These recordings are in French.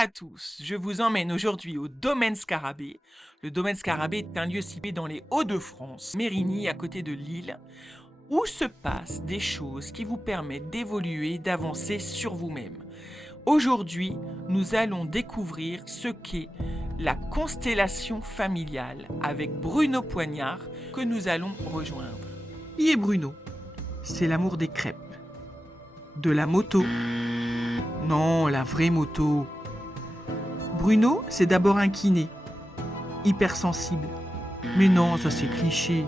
à tous, je vous emmène aujourd'hui au domaine Scarabée. Le domaine Scarabée est un lieu situé dans les Hauts-de-France, Mérigny, à côté de Lille, où se passent des choses qui vous permettent d'évoluer, d'avancer sur vous-même. Aujourd'hui, nous allons découvrir ce qu'est la constellation familiale avec Bruno Poignard que nous allons rejoindre. Qui est Bruno? C'est l'amour des crêpes. De la moto. Non, la vraie moto. Bruno, c'est d'abord un kiné. Hypersensible. Mais non, ça c'est cliché.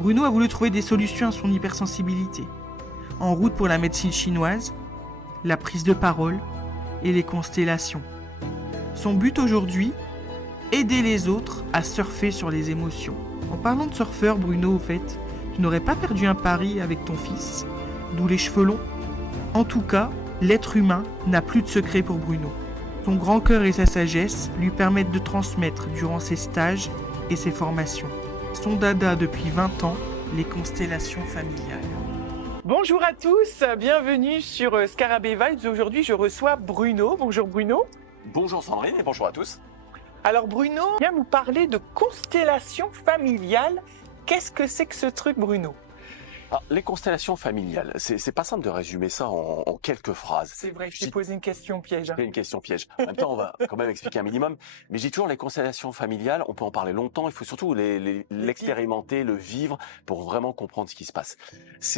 Bruno a voulu trouver des solutions à son hypersensibilité. En route pour la médecine chinoise, la prise de parole et les constellations. Son but aujourd'hui, aider les autres à surfer sur les émotions. En parlant de surfeur, Bruno, au fait, tu n'aurais pas perdu un pari avec ton fils, d'où les cheveux longs? En tout cas, l'être humain n'a plus de secret pour Bruno. Son grand cœur et sa sagesse lui permettent de transmettre durant ses stages et ses formations. Son dada depuis 20 ans, les constellations familiales. Bonjour à tous, bienvenue sur Scarabée Vibes. Aujourd'hui, je reçois Bruno. Bonjour Bruno. Bonjour Sandrine et bonjour à tous. Alors Bruno, viens nous parler de constellation familiale. Qu'est-ce que c'est que ce truc, Bruno? Les constellations familiales, c'est pas simple de résumer ça en quelques phrases. C'est vrai, je t'ai posé une question piège. C'est une question piège. En même temps, on va quand même expliquer un minimum. Mais j'ai toujours les constellations familiales, on peut en parler longtemps, il faut surtout l'expérimenter, le vivre pour vraiment comprendre ce qui se passe.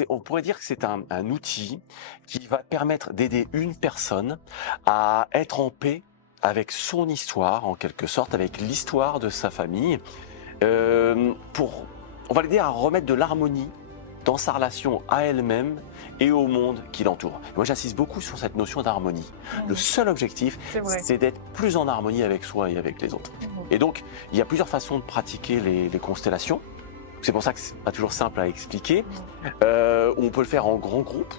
On pourrait dire que c'est un outil qui va permettre d'aider une personne à être en paix avec son histoire, en quelque sorte, avec l'histoire de sa famille, on va l'aider à remettre de l'harmonie dans sa relation à elle-même et au monde qui l'entoure. Moi, j'insiste beaucoup sur cette notion d'harmonie. Le seul objectif, c'est d'être plus en harmonie avec soi et avec les autres. Et donc, il y a plusieurs façons de pratiquer les constellations. C'est pour ça que c'est pas toujours simple à expliquer. On peut le faire en grand groupe.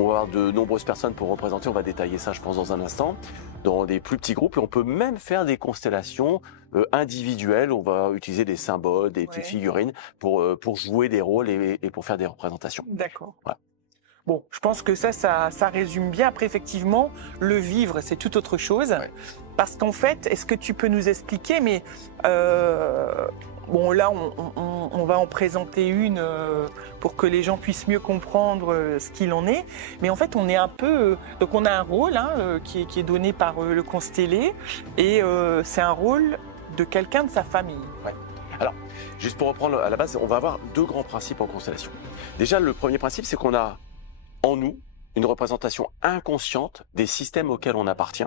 On va avoir de nombreuses personnes pour représenter. On va détailler ça, je pense, dans un instant. Dans des plus petits groupes. Et on peut même faire des constellations individuelles. On va utiliser des symboles, des petites figurines pour jouer des rôles et pour faire des représentations. D'accord. Voilà. Bon, je pense que ça résume bien. Après, effectivement, le vivre, c'est tout autre chose. Ouais. Parce qu'en fait, est-ce que tu peux nous expliquer, mais bon, là, on va en présenter une pour que les gens puissent mieux comprendre ce qu'il en est. Mais en fait, on est un peu... donc, on a un rôle qui est donné par le constellé. Et c'est un rôle de quelqu'un de sa famille. Ouais. Alors, juste pour reprendre à la base, on va avoir deux grands principes en constellation. Déjà, le premier principe, c'est qu'on a en nous une représentation inconsciente des systèmes auxquels on appartient.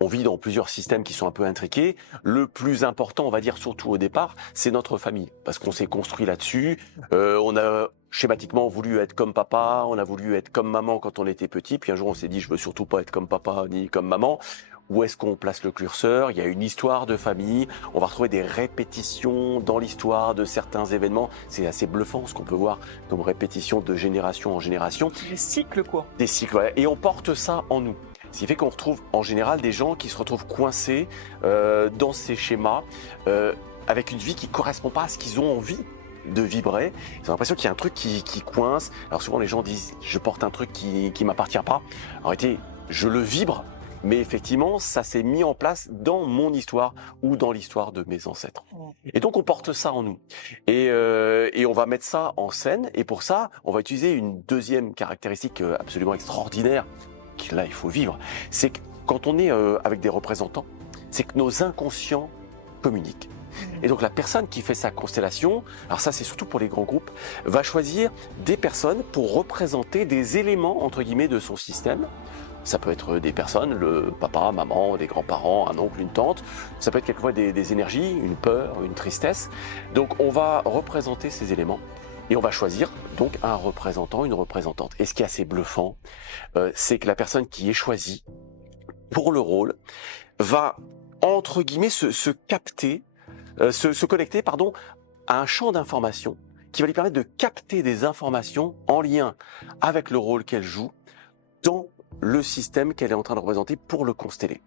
On vit dans plusieurs systèmes qui sont un peu intriqués. Le plus important, on va dire surtout au départ, c'est notre famille. Parce qu'on s'est construit là-dessus. On a schématiquement voulu être comme papa, on a voulu être comme maman quand on était petit. Puis un jour, on s'est dit, je veux surtout pas être comme papa ni comme maman. Où est-ce qu'on place le curseur? Il y a une histoire de famille. On va retrouver des répétitions dans l'histoire de certains événements. C'est assez bluffant ce qu'on peut voir comme répétition de génération en génération. Des cycles, quoi. Des cycles, ouais. Et on porte ça en nous. Ce qui fait qu'on retrouve en général des gens qui se retrouvent coincés dans ces schémas avec une vie qui ne correspond pas à ce qu'ils ont envie de vibrer. Ils ont l'impression qu'il y a un truc qui coince. Alors souvent les gens disent « je porte un truc qui ne m'appartient pas ». En réalité, je le vibre. Mais effectivement, ça s'est mis en place dans mon histoire ou dans l'histoire de mes ancêtres. Et donc, on porte ça en nous. Et on va mettre ça en scène. Et pour ça, on va utiliser une deuxième caractéristique absolument extraordinaire, que là, il faut vivre. C'est que quand on est avec des représentants, c'est que nos inconscients communiquent. Et donc, la personne qui fait sa constellation, alors ça, c'est surtout pour les grands groupes, va choisir des personnes pour représenter des éléments, entre guillemets, de son système. Ça peut être des personnes, le papa, maman, des grands-parents, un oncle, une tante. Ça peut être quelquefois des énergies, une peur, une tristesse. Donc on va représenter ces éléments et on va choisir donc un représentant, une représentante. Et ce qui est assez bluffant, c'est que la personne qui est choisie pour le rôle va, entre guillemets, se connecter à un champ d'informations qui va lui permettre de capter des informations en lien avec le rôle qu'elle joue dans le système qu'elle est en train de représenter pour le consteller.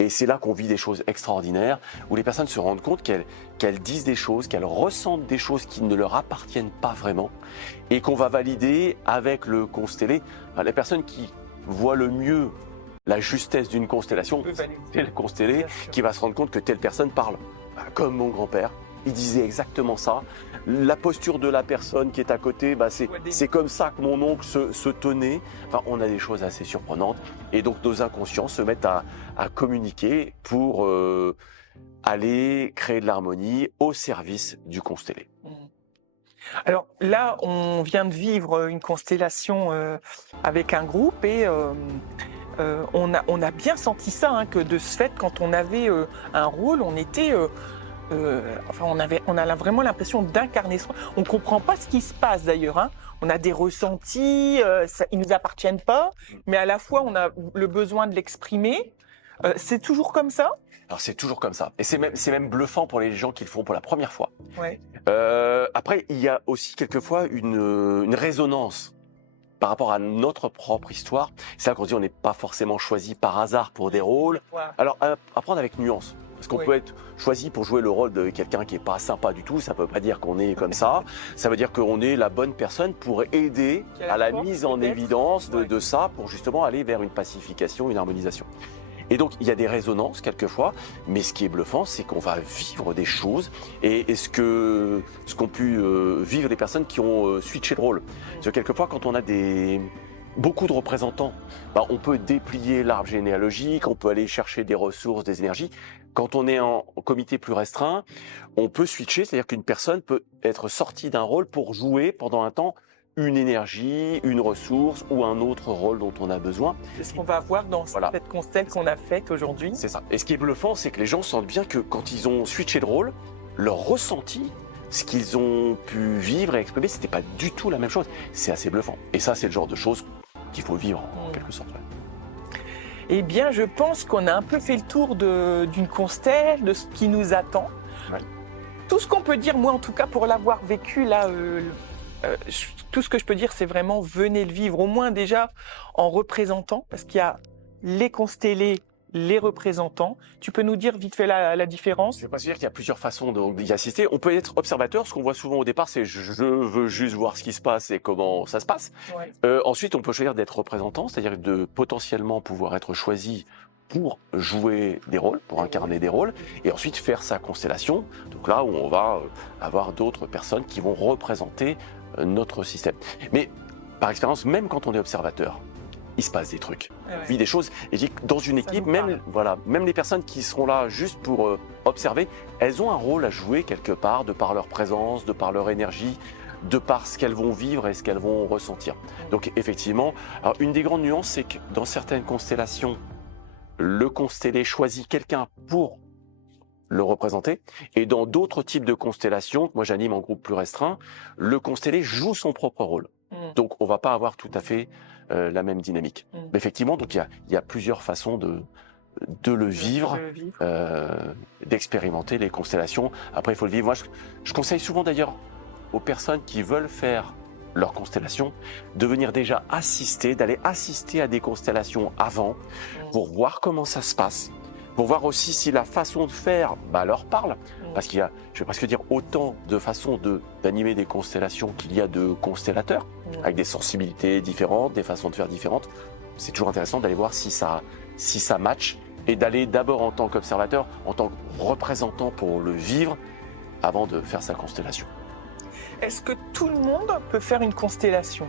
Et c'est là qu'on vit des choses extraordinaires, où les personnes se rendent compte qu'elles disent des choses, qu'elles ressentent des choses qui ne leur appartiennent pas vraiment, et qu'on va valider avec le constellé. Les personnes qui voient le mieux la justesse d'une constellation, c'est le constellé qui va se rendre compte que telle personne parle. Comme mon grand-père, il disait exactement ça. La posture de la personne qui est à côté, c'est comme ça que mon oncle se tenait. Enfin, on a des choses assez surprenantes. Et donc nos inconscients se mettent à communiquer pour aller créer de l'harmonie au service du constellé. Alors là, on vient de vivre une constellation avec un groupe et on a bien senti ça, hein, que de ce fait, quand on avait un rôle, on était... on a vraiment l'impression d'incarner ça. On ne comprend pas ce qui se passe d'ailleurs, hein. On a des ressentis, ils ne nous appartiennent pas, mais à la fois on a le besoin de l'exprimer. C'est toujours comme ça? Alors c'est toujours comme ça. Et c'est même bluffant pour les gens qui le font pour la première fois. Ouais. Après, il y a aussi quelquefois une résonance par rapport à notre propre histoire. C'est là qu'on se dit on n'est pas forcément choisi par hasard pour des rôles. Ouais. Alors à prendre avec nuance. Parce qu'on Oui. peut être choisi pour jouer le rôle de quelqu'un qui est pas sympa du tout. Ça peut pas dire qu'on est comme ça. Ça veut dire qu'on est la bonne personne pour aider Qui a la à la force, mise en peut-être. évidence Ouais. de ça pour justement aller vers une pacification, une harmonisation. Et donc, il y a des résonances quelquefois, mais ce qui est bluffant, c'est qu'on va vivre des choses et ce qu'ont pu vivre les personnes qui ont switché de rôle. Parce que quelquefois, quand on a beaucoup de représentants, on peut déplier l'arbre généalogique, on peut aller chercher des ressources, des énergies. Quand on est en comité plus restreint, on peut switcher, c'est-à-dire qu'une personne peut être sortie d'un rôle pour jouer pendant un temps une énergie, une ressource ou un autre rôle dont on a besoin. C'est ce qu'on va voir dans Voilà. cette constelle qu'on a faite aujourd'hui. C'est ça. Et ce qui est bluffant, c'est que les gens sentent bien que quand ils ont switché de rôle, leur ressenti, ce qu'ils ont pu vivre et exprimer, c'était pas du tout la même chose. C'est assez bluffant. Et ça, c'est le genre de choses qu'il faut vivre en quelque sorte. Ouais. Eh bien, je pense qu'on a un peu fait le tour d'une constelle, de ce qui nous attend. Ouais. Tout ce qu'on peut dire, moi en tout cas, pour l'avoir vécu là, tout ce que je peux dire, c'est vraiment venez le vivre, au moins déjà en représentant, parce qu'il y a les constellés, les représentants. Tu peux nous dire vite fait la différence? Je ne vais pas se dire qu'il y a plusieurs façons d'y assister. On peut être observateur. Ce qu'on voit souvent au départ, c'est je veux juste voir ce qui se passe et comment ça se passe. Ouais. Ensuite, on peut choisir d'être représentant, c'est-à-dire de potentiellement pouvoir être choisi pour jouer des rôles, pour incarner des rôles, et ensuite faire sa constellation. Donc là où on va avoir d'autres personnes qui vont représenter notre système. Mais par expérience, même quand on est observateur, il se passe des trucs. Ouais. On vit des choses. Et je dis que dans une équipe, même les personnes qui seront là juste pour observer, elles ont un rôle à jouer quelque part, de par leur présence, de par leur énergie, de par ce qu'elles vont vivre et ce qu'elles vont ressentir. Donc effectivement, alors une des grandes nuances, c'est que dans certaines constellations, le constellé choisit quelqu'un pour le représenter. Et dans d'autres types de constellations, moi j'anime en groupe plus restreint, le constellé joue son propre rôle. Donc on va pas avoir tout à fait la même dynamique. Mais effectivement, donc il y a plusieurs façons de le vivre, d'expérimenter les constellations. Après, il faut le vivre. Moi, je conseille souvent d'ailleurs aux personnes qui veulent faire leur constellation de venir déjà assister, d'aller assister à des constellations avant pour voir comment ça se passe, pour voir aussi si la façon de faire leur parle. Parce qu'il y a, je vais presque dire, autant de façons d'animer des constellations qu'il y a de constellateurs, avec des sensibilités différentes, des façons de faire différentes. C'est toujours intéressant d'aller voir si ça match et d'aller d'abord en tant qu'observateur, en tant que représentant pour le vivre, avant de faire sa constellation. Est-ce que tout le monde peut faire une constellation?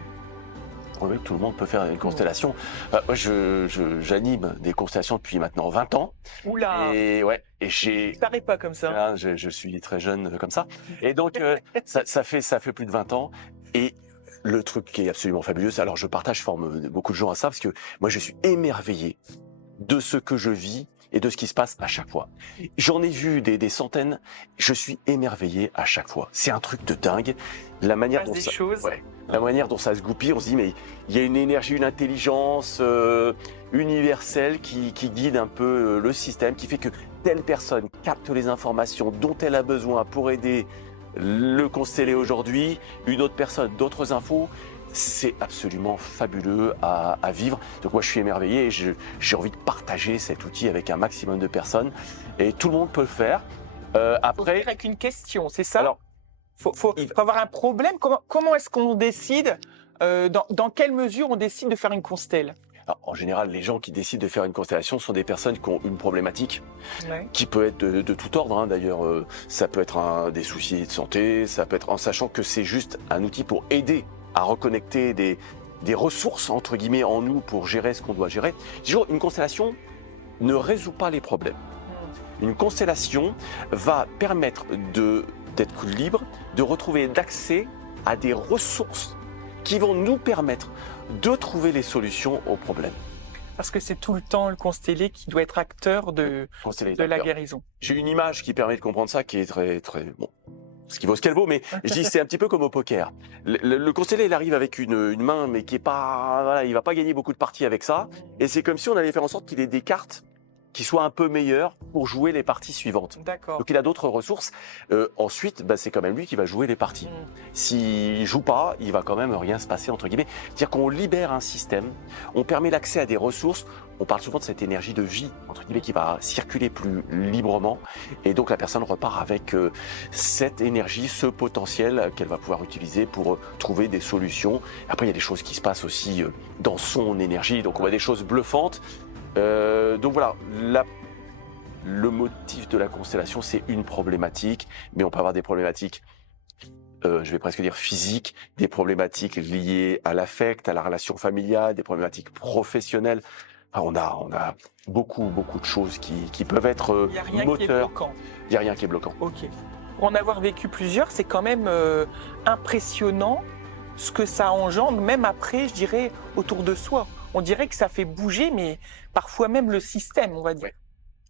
Oui, tout le monde peut faire une constellation. Moi, j'anime des constellations depuis maintenant 20 ans. Oula! Et ouais, et j'ai... Ça paraît pas comme ça. Je suis très jeune comme ça. Et donc, ça fait plus de 20 ans. Et le truc qui est absolument fabuleux, alors je forme beaucoup de gens à ça, parce que moi, je suis émerveillé de ce que je vis et de ce qui se passe à chaque fois. J'en ai vu des centaines, je suis émerveillé à chaque fois. C'est un truc de dingue. La manière dont la manière dont ça se goupille, on se dit mais il y a une énergie, une intelligence universelle qui guide un peu le système, qui fait que telle personne capte les informations dont elle a besoin pour aider le constellé aujourd'hui, une autre personne d'autres infos. C'est absolument fabuleux à vivre. Donc moi je suis émerveillé et j'ai envie de partager cet outil avec un maximum de personnes. Et tout le monde peut le faire. Après, avec une question, c'est ça? Alors, faut avoir un problème. Comment est-ce qu'on décide, dans quelle mesure on décide de faire une constelle? Alors, en général, les gens qui décident de faire une constellation sont des personnes qui ont une problématique Ouais. qui peut être de tout ordre. Hein. D'ailleurs, ça peut être des soucis de santé, ça peut être en sachant que c'est juste un outil pour aider à reconnecter des ressources, entre guillemets, en nous pour gérer ce qu'on doit gérer. Toujours, une constellation ne résout pas les problèmes. Une constellation va permettre d'être libre, de retrouver l'accès à des ressources qui vont nous permettre de trouver les solutions aux problèmes. Parce que c'est tout le temps le constellé qui doit être acteur de la D'accord. guérison. J'ai une image qui permet de comprendre ça, qui est très, très bon. Ce qui vaut ce qu'elle vaut, mais je dis c'est un petit peu comme au poker. Le constellé, il arrive avec une main, mais qui est pas, voilà, il va pas gagner beaucoup de parties avec ça. Et c'est comme si on allait faire en sorte qu'il ait des cartes qui soient un peu meilleures pour jouer les parties suivantes. D'accord. Donc il a d'autres ressources. Ensuite, c'est quand même lui qui va jouer les parties. Mm. S'il joue pas, il va quand même rien se passer entre guillemets. C'est-à-dire qu'on libère un système, on permet l'accès à des ressources. On parle souvent de cette énergie de vie entre guillemets qui va circuler plus librement, et donc la personne repart avec cette énergie, ce potentiel qu'elle va pouvoir utiliser pour trouver des solutions. Après, il y a des choses qui se passent aussi dans son énergie. Donc on voit des choses bluffantes. Donc voilà, le motif de la constellation, c'est une problématique, mais on peut avoir des problématiques, je vais presque dire physiques, des problématiques liées à l'affect, à la relation familiale, des problématiques professionnelles. Enfin, on a beaucoup de choses qui peuvent être Il n'y a rien qui est moteurs. bloquant. Il n'y a rien qui est bloquant. Ok. Pour en avoir vécu plusieurs, c'est quand même impressionnant ce que ça engendre, même après, je dirais, autour de soi. On dirait que ça fait bouger, mais parfois même le système, on va dire. Ouais.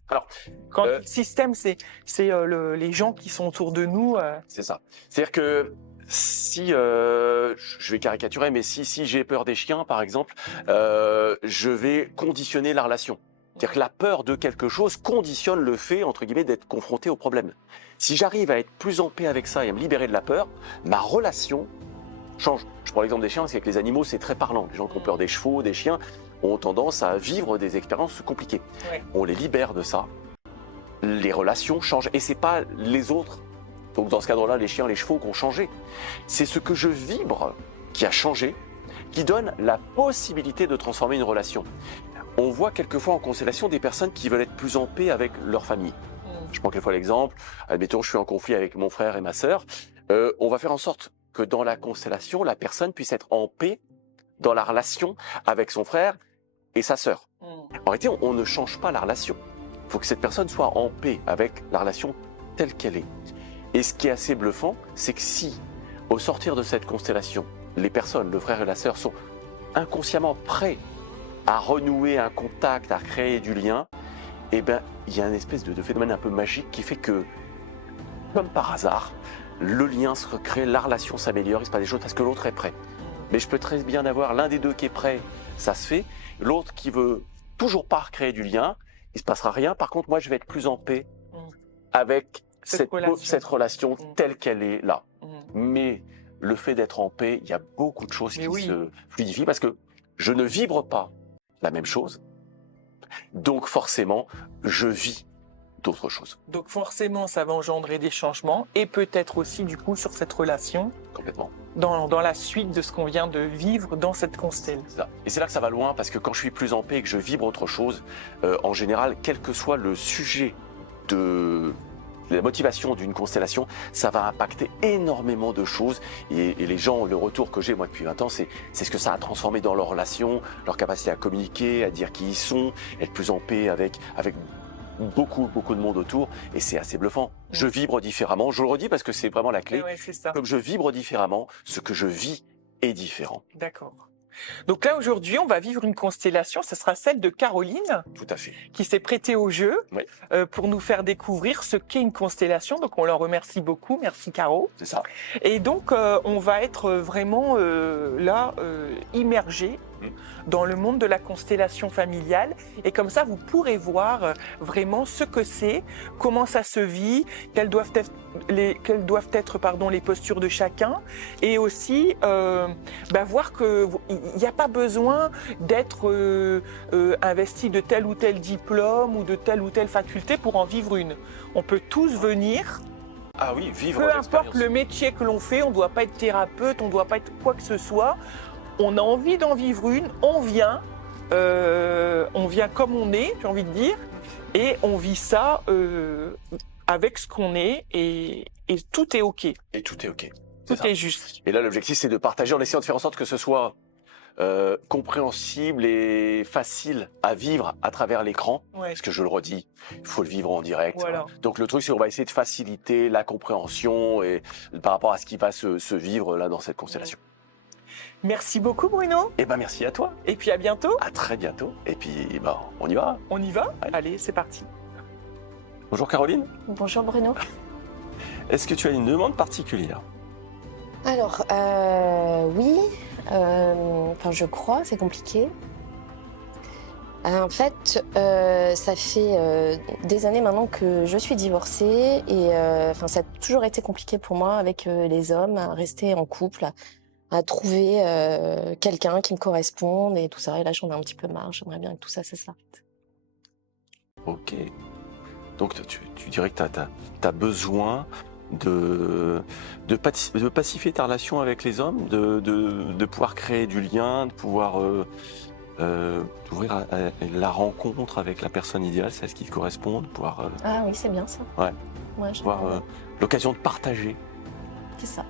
Alors, quand le système, c'est les gens qui sont autour de nous. C'est ça. C'est-à-dire que si, je vais caricaturer, mais si j'ai peur des chiens, par exemple, je vais conditionner la relation. C'est-à-dire que la peur de quelque chose conditionne le fait, entre guillemets, d'être confronté au problème. Si j'arrive à être plus en paix avec ça et à me libérer de la peur, ma relation change. Je prends l'exemple des chiens, parce qu'avec les animaux, c'est très parlant. Les gens qui ont peur des chevaux, des chiens, ont tendance à vivre des expériences compliquées. Ouais. On les libère de ça, les relations changent, et c'est pas les autres. Donc dans ce cadre-là, les chiens, les chevaux qui ont changé. C'est ce que je vibre qui a changé, qui donne la possibilité de transformer une relation. On voit quelquefois en constellation des personnes qui veulent être plus en paix avec leur famille. Je prends quelquefois l'exemple, admettons je suis en conflit avec mon frère et ma sœur, on va faire en sorte que dans la constellation, la personne puisse être en paix dans la relation avec son frère et sa sœur. En réalité, on ne change pas la relation. Il faut que cette personne soit en paix avec la relation telle qu'elle est. Et ce qui est assez bluffant, c'est que si, au sortir de cette constellation, les personnes, le frère et la sœur, sont inconsciemment prêts à renouer un contact, à créer du lien, eh ben, il y a une espèce de phénomène un peu magique qui fait que, comme par hasard, le lien se recrée, la relation s'améliore, il se passe des choses parce que l'autre est prêt. Mais je peux très bien avoir l'un des deux qui est prêt, ça se fait. L'autre qui veut toujours pas recréer du lien, il se passera rien. Par contre, moi, je vais être plus en paix avec cette relation telle qu'elle est là. Mais le fait d'être en paix, il y a beaucoup de choses qui se fluidifient parce que je ne vibre pas la même chose. Donc forcément, je vis d'autres choses. Donc forcément, ça va engendrer des changements et peut-être aussi du coup sur cette relation. Complètement. Dans la suite de ce qu'on vient de vivre dans cette constelle. Et c'est là que ça va loin parce que quand je suis plus en paix et que je vibre autre chose, en général, quel que soit le sujet de la motivation d'une constellation, ça va impacter énormément de choses. Et les gens, le retour que j'ai moi depuis 20 ans, c'est ce que ça a transformé dans leur relation, leur capacité à communiquer, à dire qui ils sont, être plus en paix avec beaucoup de monde autour, et c'est assez bluffant. Je vibre différemment, je le redis parce que c'est vraiment la clé. Ouais, c'est ça. Comme je vibre différemment, ce que je vis est différent. D'accord. Donc là, aujourd'hui, on va vivre une constellation, ce sera celle de Caroline. Tout à fait. Qui s'est prêtée au jeu Oui. Pour nous faire découvrir ce qu'est une constellation. Donc on leur remercie beaucoup, merci Caro. C'est ça. Et donc on va être vraiment immergé dans le monde de la constellation familiale. Et comme ça, vous pourrez voir vraiment ce que c'est, comment ça se vit, quelles doivent être les postures de chacun. Et aussi voir qu'il n'y a pas besoin d'être investi de tel ou tel diplôme ou de telle ou telle faculté pour en vivre une. On peut tous venir. Ah oui, vivre peu importe le métier que l'on fait, on ne doit pas être thérapeute, on ne doit pas être quoi que ce soit. On a envie d'en vivre une, on vient on vient comme on est, j'ai envie de dire, et on vit ça avec ce qu'on est, et tout est OK. Et tout est OK. Tout est juste. Et là, l'objectif, c'est de partager en essayant de faire en sorte que ce soit compréhensible et facile à vivre à travers l'écran. Ouais. Parce que je le redis, il faut le vivre en direct. Voilà. Donc le truc, c'est qu'on va essayer de faciliter la compréhension et par rapport à ce qui va se vivre là dans cette constellation. Merci beaucoup, Bruno. Et ben merci à toi. Et puis à bientôt. À très bientôt. Et puis, on y va. On y va? Allez. Allez, c'est parti. Bonjour Caroline. Bonjour Bruno. Est-ce que tu as une demande particulière? Alors, oui, enfin je crois, c'est compliqué. En fait, ça fait des années maintenant que je suis divorcée et enfin ça a toujours été compliqué pour moi avec les hommes, à rester en couple, à trouver quelqu'un qui me corresponde et tout ça. Et là, j'en ai un petit peu marre, j'aimerais bien que tout ça s'arrête. Ok. Donc tu dirais que tu as besoin de pacifier ta relation avec les hommes, de pouvoir créer du lien, de pouvoir d'ouvrir à la rencontre avec la personne idéale, celle qui te correspond, de pouvoir Ah oui, c'est bien ça. Ouais. Ouais, j'aimerais avoir bien. l'occasion de partager. C'est ça.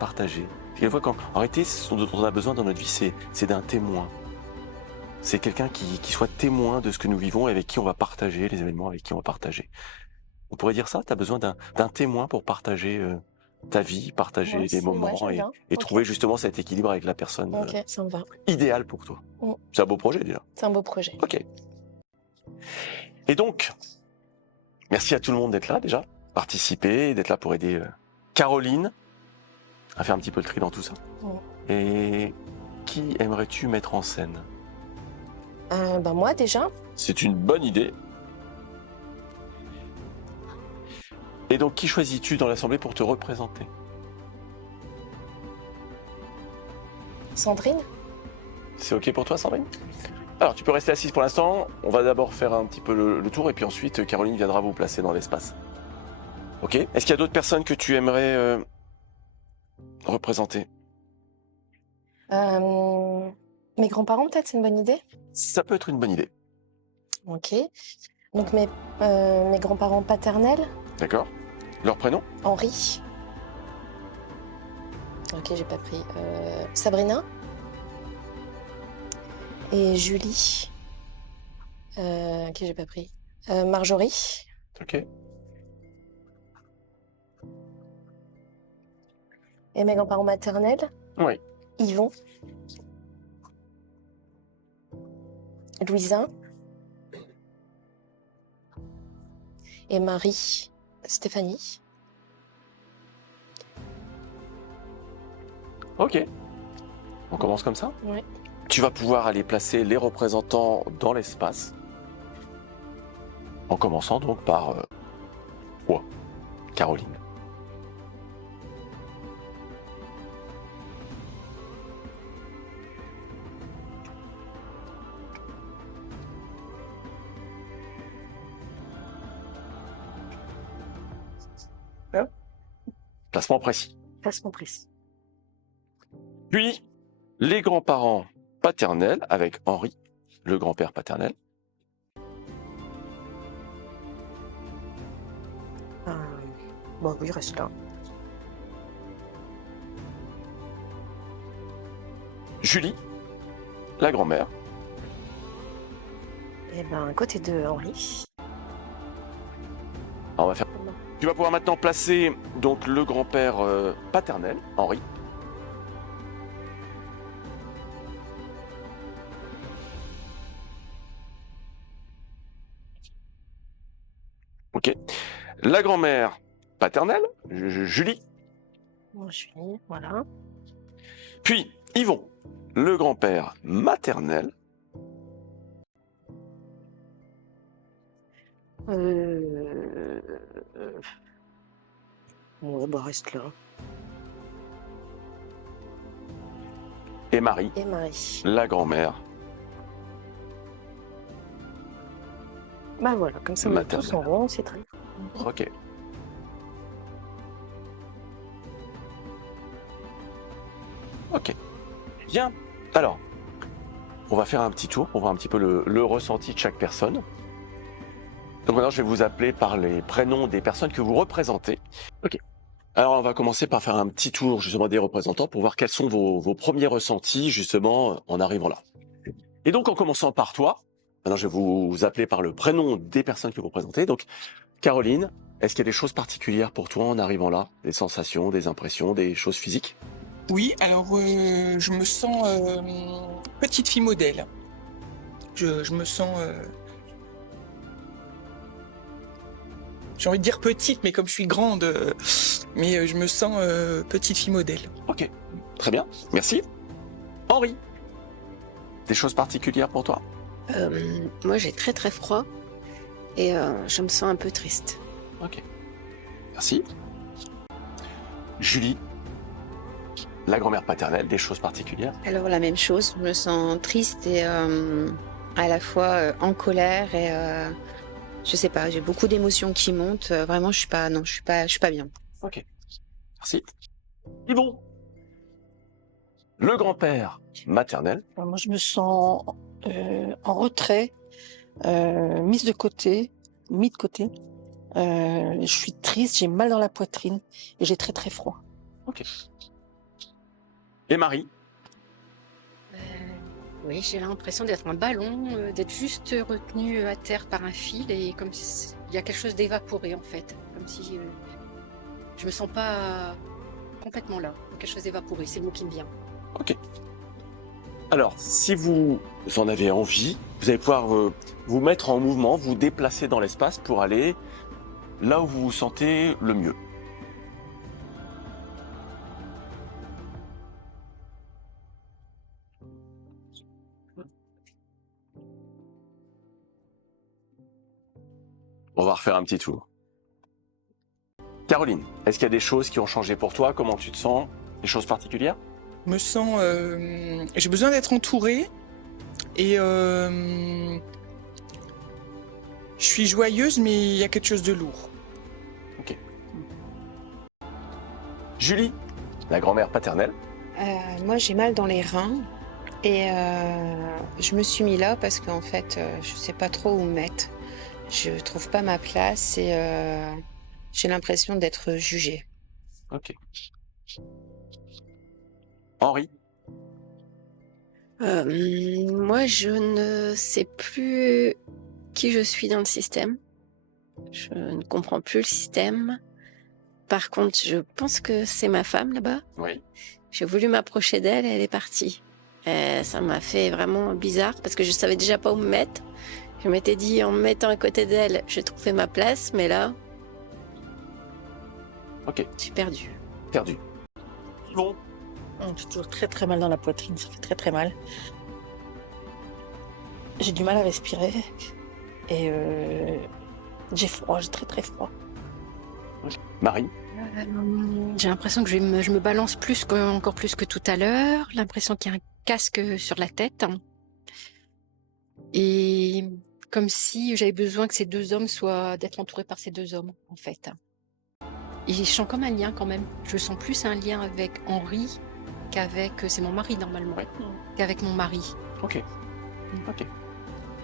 Partager. Quelquefois, en réalité, ce dont on a besoin dans notre vie, c'est d'un témoin. C'est quelqu'un qui soit témoin de ce que nous vivons et avec qui on va partager, les événements avec qui on va partager. On pourrait dire ça? Tu as besoin d'un témoin pour partager ta vie, partager Ouais, les moments j'aime bien. et Ok. trouver justement cet équilibre avec la personne Ok, ça me va. idéale pour toi. Mm. C'est un beau projet déjà. C'est un beau projet. Ok. Et donc, merci à tout le monde d'être là déjà, participer, d'être là pour aider Caroline à faire un petit peu le tri dans tout ça. Mm. Et qui aimerais-tu mettre en scène? Ben moi déjà. C'est une bonne idée. Et donc, qui choisis-tu dans l'assemblée pour te représenter? Sandrine. C'est ok pour toi, Sandrine? Alors, tu peux rester assise pour l'instant. On va d'abord faire un petit peu le tour et puis ensuite, Caroline viendra vous placer dans l'espace. Ok? Est-ce qu'il y a d'autres personnes que tu aimerais représenter? Mes grands-parents peut-être, c'est une bonne idée. Ça peut être une bonne idée. Ok. Donc mes grands-parents paternels, D'accord? Leur prénom? Henri. Ok, j'ai pas pris. Sabrina. Et Julie. Ok, j'ai pas pris. Marjorie. Ok. Et mes grands-parents maternels, Oui. Yvon. Louisa. Et Marie. Stéphanie. Ok. On commence comme ça? Ouais. Tu vas pouvoir aller placer les représentants dans l'espace. En commençant donc par toi, Caroline. Placement précis. Placement précis. Puis, les grands-parents paternels avec Henri, le grand-père paternel. Bon, oui, reste là. Julie, la grand-mère. Et ben, à côté de Henri. Alors, on va faire. Tu vas pouvoir maintenant placer donc le grand-père paternel, Henri. Ok. La grand-mère paternelle, Julie. Moi, je suis voilà. Puis Yvon, le grand-père maternel. Ouais, bah reste là. Et Marie, Et Marie. la grand-mère. Bah voilà, comme ça, on est tous Maternelle. en rond, c'est très bien. Ok. Ok. Bien. Alors, on va faire un petit tour pour voir un petit peu le ressenti de chaque personne. Donc maintenant, je vais vous appeler par les prénoms des personnes que vous représentez. Ok. Alors, on va commencer par faire un petit tour justement des représentants pour voir quels sont vos premiers ressentis justement en arrivant là. Et donc, en commençant par toi, maintenant, je vais vous appeler par le prénom des personnes que vous représentez. Donc, Caroline, est-ce qu'il y a des choses particulières pour toi en arrivant là? Des sensations, des impressions, des choses physiques? Oui, alors je me sens petite fille modèle. Je me sens... j'ai envie de dire petite, mais comme je suis grande, mais je me sens petite fille modèle. Ok, très bien, merci. Henri, des choses particulières pour toi? Moi, j'ai très très froid et je me sens un peu triste. Ok, merci. Julie, la grand-mère paternelle, des choses particulières? Alors, la même chose, je me sens triste et à la fois en colère et je sais pas, j'ai beaucoup d'émotions qui montent. Vraiment, je suis pas, non, je suis pas bien. Ok, merci. Yvon, le grand-père maternel. Moi, je me sens en retrait, mise de côté, mis de côté. Je suis triste, j'ai mal dans la poitrine et j'ai très très froid. Ok. Et Marie? Oui, j'ai l'impression d'être un ballon, d'être juste retenu à terre par un fil et comme s'il y a quelque chose d'évaporé en fait. Comme si je me sens pas complètement là. Quelque chose d'évaporé, c'est le mot qui me vient. Ok. Alors, si vous en avez envie, vous allez pouvoir vous mettre en mouvement, vous déplacer dans l'espace pour aller là où vous vous sentez le mieux. On va refaire un petit tour. Caroline, est-ce qu'il y a des choses qui ont changé pour toi? Comment tu te sens? Des choses particulières? Je me sens... j'ai besoin d'être entourée et je suis joyeuse, mais il y a quelque chose de lourd. Ok. Julie, la grand-mère paternelle. Moi, j'ai mal dans les reins et je me suis mis là parce qu'en fait, je sais pas trop où me mettre. Je trouve pas ma place et j'ai l'impression d'être jugée. Ok. Henri, Moi, je ne sais plus qui je suis dans le système. Je ne comprends plus le système. Par contre, je pense que c'est ma femme là-bas. oui. J'ai voulu m'approcher d'elle et elle est partie. Ça m'a fait vraiment bizarre parce que je savais déjà pas où me mettre. Je m'étais dit en me mettant à côté d'elle, je trouvais ma place, mais là, Ok, je suis perdue. perdu. Yvon, J'ai toujours très très mal dans la poitrine, ça fait très très mal. J'ai du mal à respirer et j'ai froid, j'ai très très froid. Marie, J'ai l'impression que je me balance encore plus que tout à l'heure. L'impression qu'il y a un casque sur la tête. Et comme si j'avais besoin que ces deux hommes d'être entourés par ces deux hommes, en fait. Et je sens comme un lien quand même. Je sens plus un lien avec Henri c'est mon mari normalement, qu'avec mon mari. ok. Ok.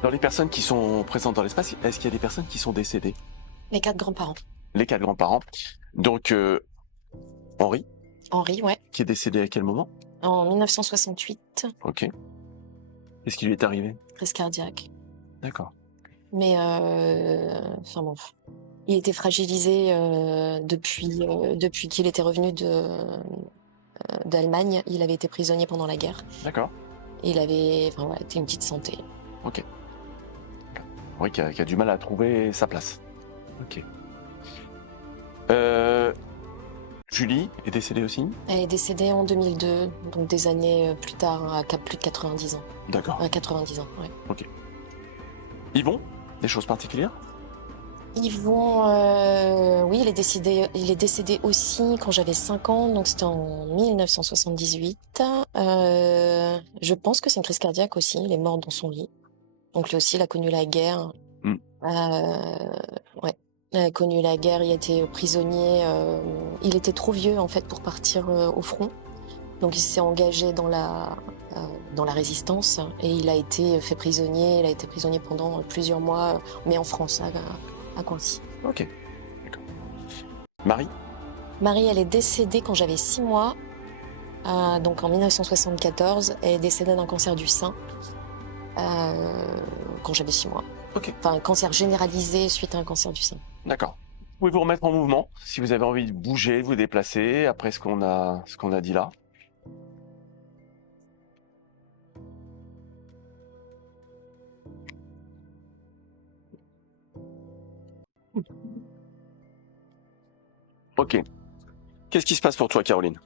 Dans les personnes qui sont présentes dans l'espace, est-ce qu'il y a des personnes qui sont décédées? Les 4 grands-parents. Les 4 grands-parents. Donc, Henri, Henri, ouais. qui est décédé à quel moment? En 1968, Ok. Qu'est-ce qui lui est arrivé? crise cardiaque. D'accord. Mais, enfin bon, il était fragilisé depuis qu'il était revenu d'Allemagne. Il avait été prisonnier pendant la guerre. D'accord. Et il avait, enfin, voilà, été une petite santé. Ok. Oui, qui a du mal à trouver sa place. Ok. Julie est décédée aussi? Elle est décédée en 2002, donc des années plus tard, à plus de 90 ans. D'accord. À 90 ans, ouais. Ok. Yvon, des choses particulières? Yvon, oui, il est décédé aussi quand j'avais 5 ans, donc c'était en 1978. Je pense que c'est une crise cardiaque aussi, il est mort dans son lit. Donc lui aussi, il a connu la guerre. Mm. Ouais, il a connu la guerre, il a été prisonnier. Il était trop vieux en fait pour partir au front. Donc il s'est engagé dans dans la résistance et il a été fait prisonnier. Il a été prisonnier pendant plusieurs mois, mais en France, à Coincy. Ok, d'accord. Marie? Marie, elle est décédée quand j'avais 6 mois, donc en 1974. Elle est décédée d'un cancer du sein quand j'avais 6 mois. Ok. Enfin, un cancer généralisé suite à un cancer du sein. D'accord. Vous pouvez vous remettre en mouvement si vous avez envie de bouger, de vous déplacer après ce qu'on a dit là. Ok. Qu'est-ce qui se passe pour toi, Caroline?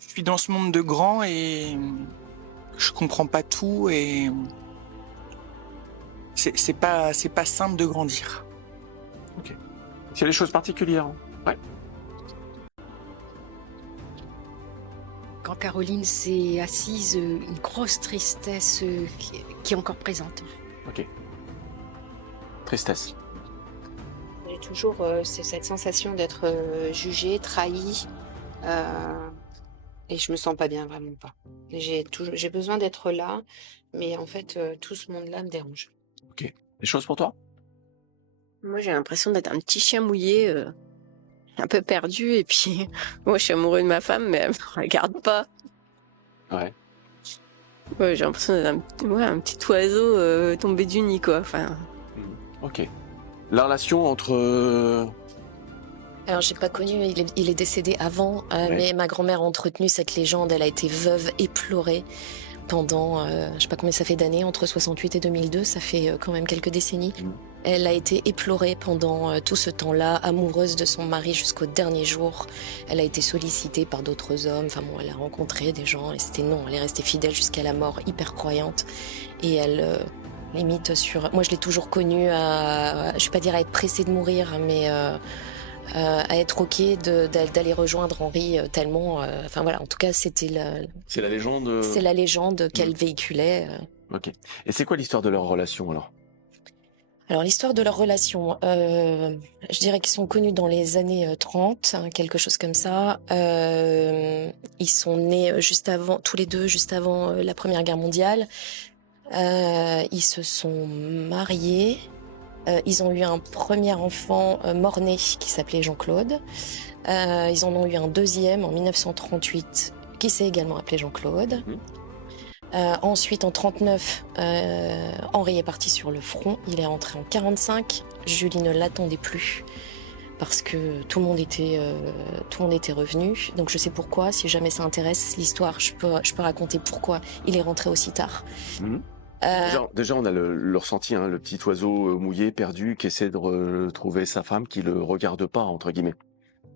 Je suis dans ce monde de grands et je comprends pas tout et c'est pas simple de grandir. C'est des choses particulières. Ouais. Quand Caroline s'est assise, une grosse tristesse qui est encore présente. Ok. Tristesse. J'ai toujours cette sensation d'être jugée, trahie. Et je me sens pas bien, vraiment pas. J'ai besoin d'être là, mais en fait, tout ce monde-là me dérange. Ok. Des choses pour toi? Moi, j'ai l'impression d'être un petit chien mouillé, un peu perdu. Et puis, moi, je suis amoureux de ma femme, mais elle me regarde pas. Ouais. Ouais, j'ai l'impression d'être un petit oiseau tombé du nid, quoi. Enfin, Ok. La relation entre... Alors, j'ai pas connu, il est décédé avant, Ouais. mais ma grand-mère a entretenu cette légende. Elle a été veuve éplorée pendant, je sais pas combien ça fait d'années, entre 68 et 2002, ça fait quand même quelques décennies. Elle a été éplorée pendant tout ce temps-là, amoureuse de son mari jusqu'au dernier jour. Elle a été sollicitée par d'autres hommes, enfin bon, elle a rencontré des gens, et c'était non, elle est restée fidèle jusqu'à la mort, hyper croyante. Et elle, limite sur... Moi, je l'ai toujours connue je vais pas dire à être pressée de mourir, mais... à être ok d'aller rejoindre Henri tellement... Enfin voilà, en tout cas, C'est la légende... c'est la légende qu'elle véhiculait. Ok. Et c'est quoi l'histoire de leur relation, alors? Alors, l'histoire de leur relation, je dirais qu'ils sont connus dans les années 30, hein, quelque chose comme ça. Ils sont nés juste avant, tous les deux, juste avant la Première Guerre mondiale. Ils se sont mariés. Ils ont eu un premier enfant mort-né qui s'appelait Jean-Claude. Ils en ont eu un deuxième en 1938 qui s'est également appelé Jean-Claude. Ensuite, en 39, Henri est parti sur le front. Il est rentré en 45. Julie ne l'attendait plus parce que tout le monde était revenu. Donc je sais pourquoi. Si jamais ça intéresse l'histoire, je peux raconter pourquoi il est rentré aussi tard. Déjà, on a le ressenti, hein, le petit oiseau mouillé, perdu, qui essaie de retrouver sa femme, qui le regarde pas, entre guillemets.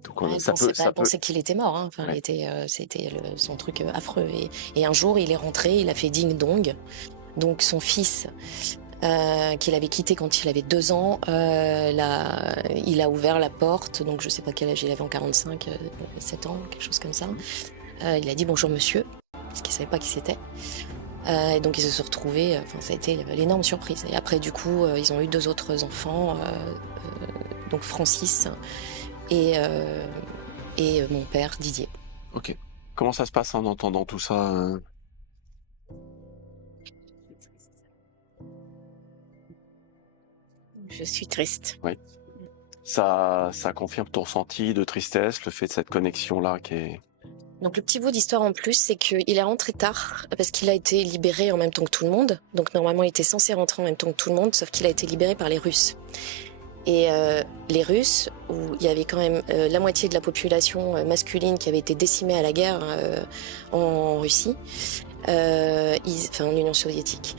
Donc, Elle pensait qu'il était mort. Hein. Enfin, Ouais. c'était son truc affreux. Et un jour, il est rentré, il a fait ding-dong. Donc son fils, qu'il avait quitté quand il avait 2 ans, il a ouvert la porte. Donc je sais pas quel âge il avait en 45, 7 ans, quelque chose comme ça. Il a dit bonjour monsieur, parce qu'il savait pas qui c'était. Et donc ils se sont retrouvés, ça a été l'énorme surprise. Et après du coup, ils ont eu 2 autres enfants, donc Francis et mon père Didier. Ok. Comment ça se passe en entendant tout ça je suis triste. Ça confirme ton ressenti de tristesse, le fait de cette connexion-là qui est... Donc le petit bout d'histoire en plus, c'est qu'il est rentré tard parce qu'il a été libéré en même temps que tout le monde. Donc normalement, il était censé rentrer en même temps que tout le monde, sauf qu'il a été libéré par les Russes. Et les Russes, où il y avait quand même la moitié de la population masculine qui avait été décimée à la guerre en Russie, en Union soviétique.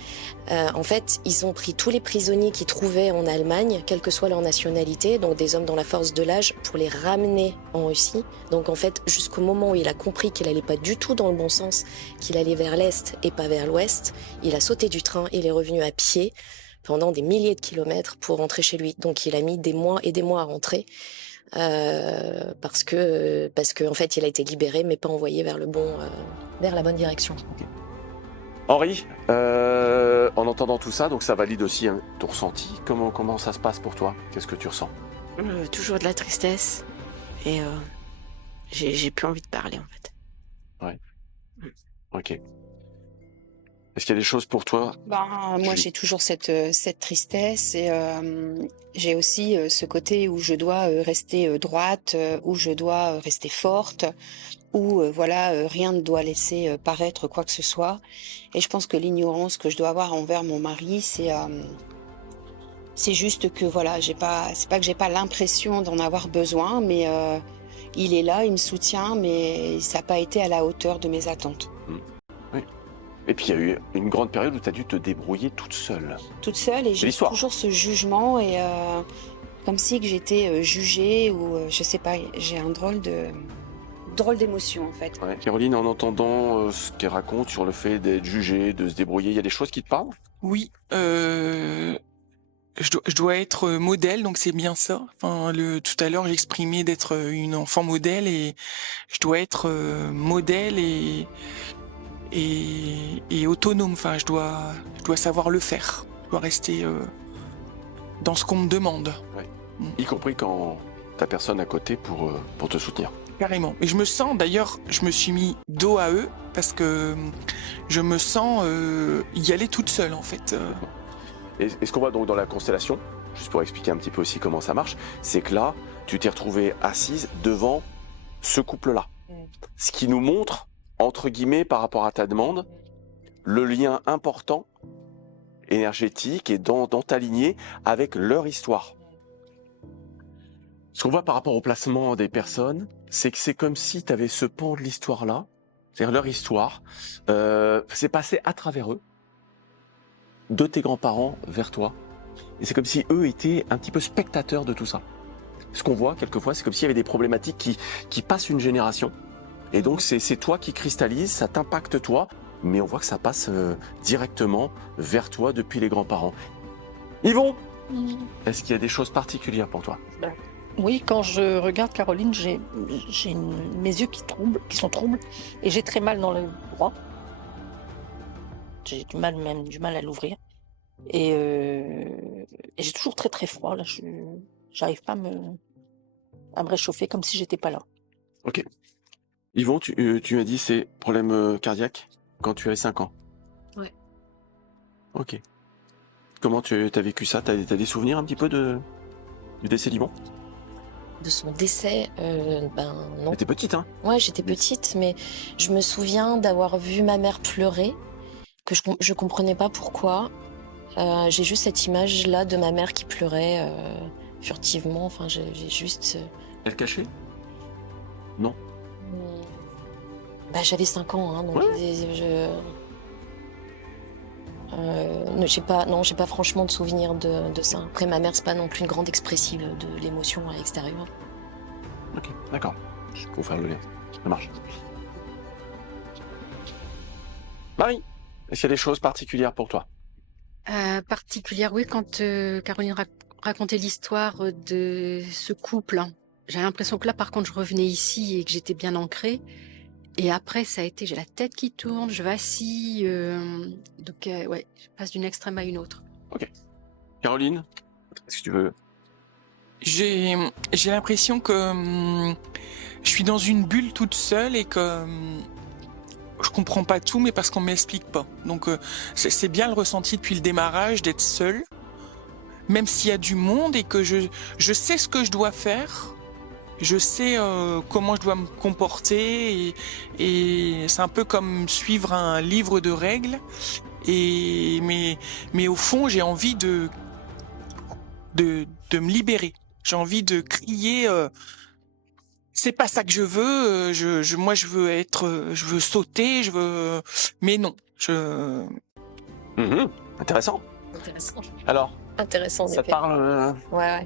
En fait, ils ont pris tous les prisonniers qu'ils trouvaient en Allemagne, quelle que soit leur nationalité, donc des hommes dans la force de l'âge, pour les ramener en Russie. Donc en fait, jusqu'au moment où il a compris qu'il allait pas du tout dans le bon sens, qu'il allait vers l'Est et pas vers l'Ouest, il a sauté du train, il est revenu à pied pendant des milliers de kilomètres pour rentrer chez lui. Donc il a mis des mois et des mois à rentrer. Parce que en fait, il a été libéré, mais pas envoyé vers la bonne direction. Henri, en entendant tout ça, donc ça valide aussi hein, ton ressenti. Comment ça se passe pour toi? Qu'est-ce que tu ressens? Toujours de la tristesse. Et j'ai plus envie de parler, en fait. Ok. Est-ce qu'il y a des choses pour toi? Moi, j'ai toujours cette tristesse et j'ai aussi ce côté où je dois rester droite, où je dois rester forte, où rien ne doit laisser paraître quoi que ce soit. Et je pense que l'ignorance que je dois avoir envers mon mari, c'est juste que c'est pas que j'ai pas l'impression d'en avoir besoin, mais il est là, il me soutient, mais ça n'a pas été à la hauteur de mes attentes. Oui. Et puis il y a eu une grande période où tu as dû te débrouiller toute seule. Toute seule, et j'ai l'histoire. toujours ce jugement et comme si que j'étais jugée ou je sais pas, j'ai un drôle d'émotion en fait. Ouais. Caroline, en entendant ce qu'elle raconte sur le fait d'être jugée, de se débrouiller, il y a des choses qui te parlent? Oui, je dois être modèle, donc c'est bien ça. Enfin, tout à l'heure, j'exprimais d'être une enfant modèle et je dois être modèle et autonome. Enfin, je dois savoir le faire. Je dois rester dans ce qu'on me demande. Ouais. Y compris quand t'as personne à côté pour te soutenir. Carrément. Et je me sens, d'ailleurs, je me suis mis dos à eux parce que je me sens y aller toute seule, en fait. Et ce qu'on voit donc dans la constellation, juste pour expliquer un petit peu aussi comment ça marche, c'est que là, tu t'es retrouvée assise devant ce couple-là. Ce qui nous montre, entre guillemets, par rapport à ta demande, le lien important, énergétique et dans ta lignée avec leur histoire. Ce qu'on voit par rapport au placement des personnes, c'est que c'est comme si tu avais ce pan de l'histoire-là, c'est-à-dire leur histoire, c'est passé à travers eux, de tes grands-parents vers toi. Et c'est comme si eux étaient un petit peu spectateurs de tout ça. Ce qu'on voit quelquefois, c'est comme s'il y avait des problématiques qui passent une génération. Et donc c'est toi qui cristallise, ça t'impacte toi, mais on voit que ça passe directement vers toi depuis les grands-parents. Yvon, est-ce qu'il y a des choses particulières pour toi? Oui, quand je regarde Caroline, j'ai mes yeux qui sont troubles, et j'ai très mal dans le droit. J'ai du mal à l'ouvrir. Et j'ai toujours très très froid. Là, j'arrive pas à me réchauffer comme si j'étais pas là. Ok. Yvon, tu m'as dit c'est problème cardiaque quand tu avais 5 ans. Ouais. Ok. Comment tu as vécu ça? T'as des souvenirs un petit peu du décès d'Yvon? De son décès, non. T'étais petite, hein? Ouais, j'étais petite, mais je me souviens d'avoir vu ma mère pleurer, que je comprenais pas pourquoi. J'ai juste cette image-là de ma mère qui pleurait furtivement. Enfin, j'ai juste... Elle cachait? Non. J'avais 5 ans, hein, donc Ouais. j'ai pas franchement de souvenir de ça. Après, ma mère, c'est pas non plus une grande expressive de l'émotion à l'extérieur. Ok, d'accord. Pour faire le lien. Ça marche. Marie, est-ce qu'il y a des choses particulières pour toi? Particulière, oui, quand Caroline racontait l'histoire de ce couple, hein. J'ai l'impression que là, par contre, je revenais ici et que j'étais bien ancrée. Et après, ça a été, j'ai la tête qui tourne, je vacille. Donc, ouais, je passe d'une extrême à une autre. Ok. Caroline, est-ce que tu veux... J'ai l'impression que je suis dans une bulle toute seule et que je comprends pas tout, mais parce qu'on m'explique pas. Donc c'est bien le ressenti depuis le démarrage d'être seule, même s'il y a du monde et que je sais ce que je dois faire. Je sais comment je dois me comporter et c'est un peu comme suivre un livre de règles. Mais au fond, j'ai envie de me libérer. J'ai envie de crier. C'est pas ça que je veux. Moi, je veux sauter. Mais non. Intéressant. Intéressant. Alors, Intéressant, en ça effet. parle... Ouais.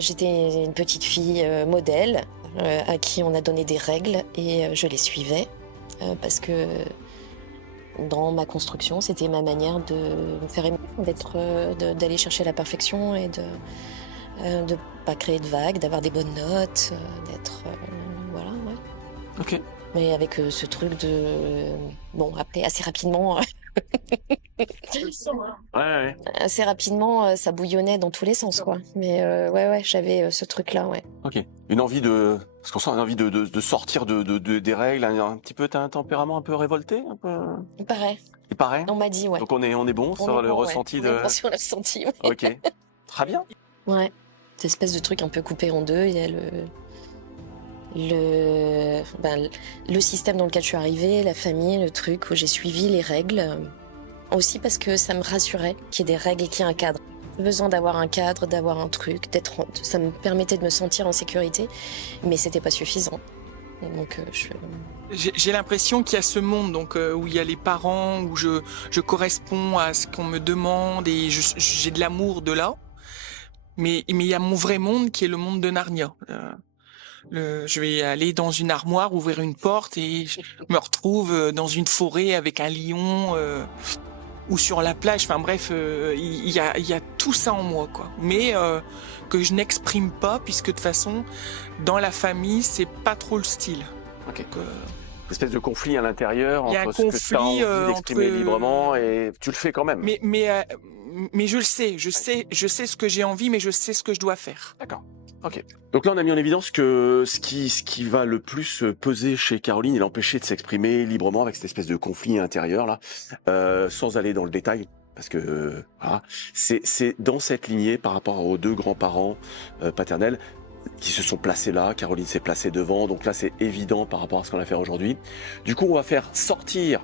J'étais une petite fille modèle à qui on a donné des règles et je les suivais parce que dans ma construction, c'était ma manière de me faire aimer, d'aller chercher la perfection et de pas créer de vagues, d'avoir des bonnes notes, d'être voilà. Ouais. Ok. Mais avec ce truc de après assez rapidement Ouais. Assez rapidement, ça bouillonnait dans tous les sens, quoi. Mais ouais, j'avais ce truc-là, ouais. Ok. Une envie de... Parce qu'on sent une envie de sortir des règles, un petit peu, t'as un tempérament un peu révolté, un peu... Il paraît. Il paraît. On m'a dit, ouais. Donc on est bon On sur est le bon, ouais. ressenti On est de... bon sur le ressenti, ouais. Ok. Très bien. Ouais. Cette espèce de truc un peu coupé en deux. Il y a le système dans lequel je suis arrivée, la famille, le truc où j'ai suivi les règles. Aussi parce que ça me rassurait qu'il y ait des règles et qu'il y ait un cadre. J'ai besoin d'avoir un cadre, d'avoir un truc, ça me permettait de me sentir en sécurité, mais c'était pas suffisant. Donc J'ai l'impression qu'il y a ce monde donc où il y a les parents, où je corresponds à ce qu'on me demande et j'ai de l'amour de là. Mais il y a mon vrai monde qui est le monde de Narnia. Je vais aller dans une armoire, ouvrir une porte et je me retrouve dans une forêt avec un lion ou sur la plage. Enfin bref, il y a tout ça en moi, quoi. Mais que je n'exprime pas puisque de toute façon, dans la famille, c'est pas trop le style. Ok. Donc, Une espèce de conflit à l'intérieur il y a entre un ce que tu as envie conflit d'exprimer entre librement et tu le fais quand même. mais je le sais, je sais ce que j'ai envie, mais je sais ce que je dois faire. D'accord. Ok. Donc là, on a mis en évidence que ce qui va le plus peser chez Caroline et l'empêcher de s'exprimer librement avec cette espèce de conflit intérieur là, sans aller dans le détail, parce que voilà, c'est dans cette lignée par rapport aux deux grands-parents paternels qui se sont placés là. Caroline s'est placée devant, donc là c'est évident par rapport à ce qu'on va faire aujourd'hui. Du coup, on va faire sortir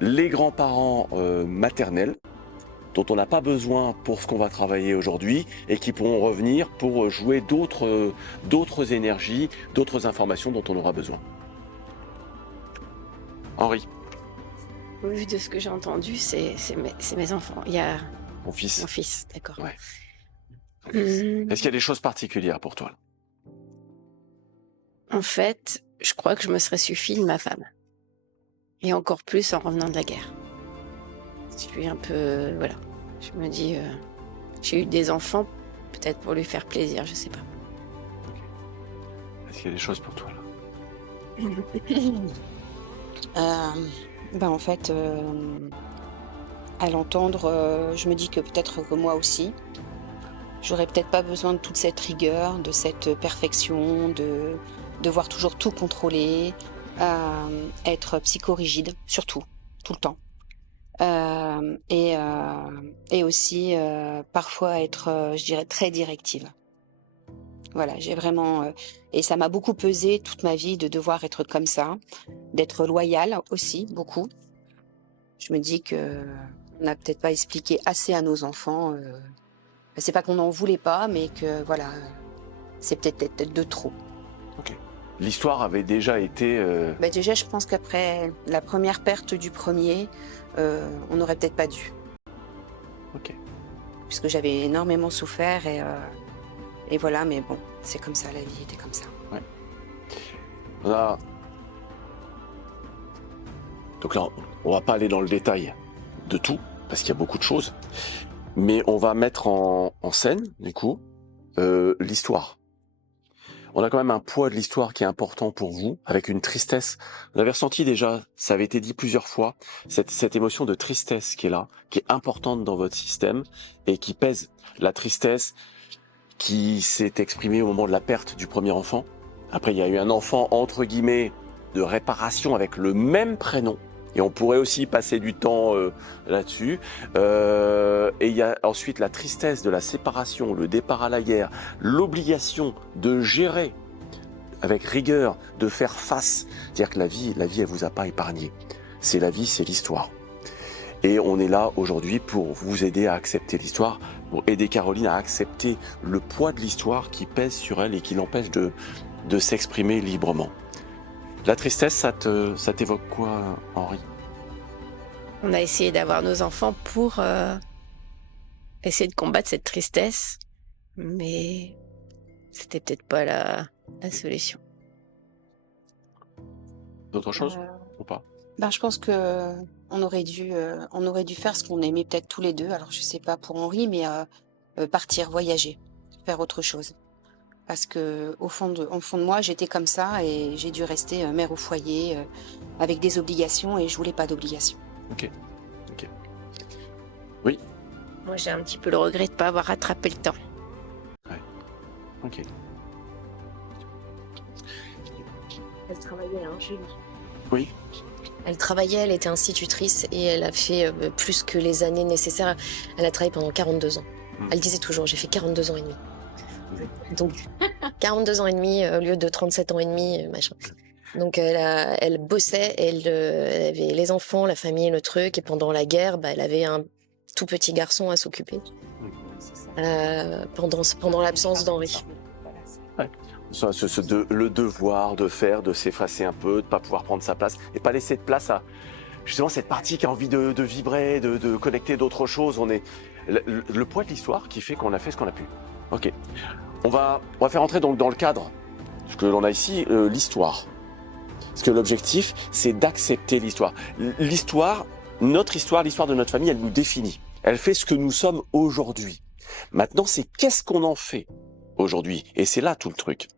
les grands-parents maternels, dont on n'a pas besoin pour ce qu'on va travailler aujourd'hui et qui pourront revenir pour jouer d'autres énergies, d'autres informations dont on aura besoin. Henri, Au vu de ce que j'ai entendu, c'est mes enfants. Il y a mon fils. mon fils, d'accord. Ouais. Hum, Est-ce qu'il y a des choses particulières pour toi? En fait, je crois que je me serais suffi de ma femme. Et encore plus en revenant de la guerre. Je suis un peu... Voilà. Je me dis... j'ai eu des enfants, peut-être pour lui faire plaisir, je sais pas. Est-ce qu'il y a des choses pour toi là? En fait, à l'entendre, je me dis que peut-être que moi aussi, j'aurais peut-être pas besoin de toute cette rigueur, de cette perfection, de devoir toujours tout contrôler, être psychorigide, surtout, tout le temps. Et aussi parfois être, je dirais, très directive. Voilà, j'ai vraiment... et ça m'a beaucoup pesé toute ma vie de devoir être comme ça, d'être loyale aussi, beaucoup. Je me dis que on n'a peut-être pas expliqué assez à nos enfants. C'est pas qu'on n'en voulait pas, mais que voilà, c'est peut-être de trop. Ok. L'histoire avait déjà été... Déjà, je pense qu'après la première perte du premier, on n'aurait peut-être pas dû. Ok. Puisque j'avais énormément souffert et voilà, mais bon, c'est comme ça, la vie était comme ça. Ouais. Voilà. Donc là, on va pas aller dans le détail de tout, parce qu'il y a beaucoup de choses, mais on va mettre en scène, du coup, l'histoire. On a quand même un poids de l'histoire qui est important pour vous, avec une tristesse. Vous avez ressenti déjà, ça avait été dit plusieurs fois, cette émotion de tristesse qui est là, qui est importante dans votre système, et qui pèse. La tristesse qui s'est exprimée au moment de la perte du premier enfant. Après, il y a eu un enfant, entre guillemets, de réparation avec le même prénom. Et on pourrait aussi passer du temps là-dessus. Et il y a ensuite la tristesse de la séparation, le départ à la guerre, l'obligation de gérer avec rigueur, de faire face. C'est-à-dire que la vie, elle vous a pas épargné. C'est la vie, c'est l'histoire. Et on est là aujourd'hui pour vous aider à accepter l'histoire, pour aider Caroline à accepter le poids de l'histoire qui pèse sur elle et qui l'empêche de s'exprimer librement. La tristesse, ça t'évoque quoi, Henri? On a essayé d'avoir nos enfants pour essayer de combattre cette tristesse, mais c'était peut-être pas la solution. D'autres choses ou pas? Je pense que on aurait dû faire ce qu'on aimait peut-être tous les deux. Alors je sais pas pour Henri, mais partir, voyager, faire autre chose. Parce que au fond de moi, j'étais comme ça et j'ai dû rester mère au foyer avec des obligations et je voulais pas d'obligations. Ok. Oui. Moi, j'ai un petit peu le regret de ne pas avoir rattrapé le temps. Ok. Elle travaillait, hein, Julie. Oui. Elle travaillait, elle était institutrice et elle a fait plus que les années nécessaires. Elle a travaillé pendant 42 ans. Elle disait toujours, j'ai fait 42 ans et demi. Donc, 42 ans et demi au lieu de 37 ans et demi, machin. Donc, elle bossait, elle avait les enfants, la famille, le truc. Et pendant la guerre, elle avait un tout petit garçon à s'occuper pendant l'absence d'Henri. Le devoir de faire, de s'effacer un peu, de ne pas pouvoir prendre sa place et pas laisser de place à justement cette partie qui a envie de vibrer, de connecter d'autres choses. On est le poids de l'histoire qui fait qu'on a fait ce qu'on a pu. Ok. On va faire entrer donc dans le cadre ce que l'on a ici, l'histoire. Parce que l'objectif, c'est d'accepter l'histoire. L'histoire, notre histoire, l'histoire de notre famille, elle nous définit. Elle fait ce que nous sommes aujourd'hui. Maintenant, c'est qu'est-ce qu'on en fait aujourd'hui. Et c'est là tout le truc.